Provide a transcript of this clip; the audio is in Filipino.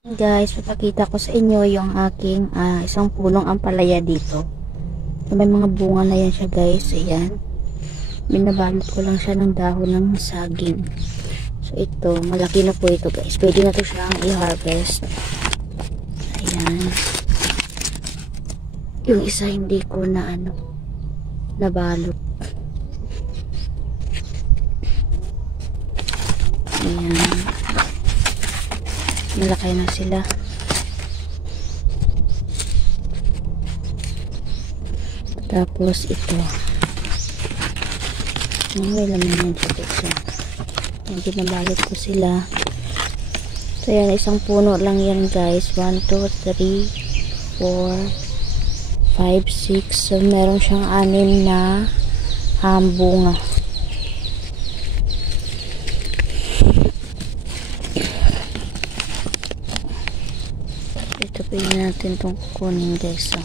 Guys, papakita ko sa inyo yung aking isang punong ampalaya dito. So, may mga bunga na yan siya guys. Ayan. Binabalot ko lang siya ng dahon ng saging. So ito, malaki na po ito guys. Pwede na to siyang i-harvest. Ayan. Yung isa hindi ko na nabalot. Ayan. Malaki na sila. Tapos ito. May laman yan siya. Yan, binabalot ko sila. So yan, isang puno lang yan guys. 1, 2, 3, 4, 5, 6. So meron siyang 6 na bunga. Ito pwede natin itong kukunin guys. So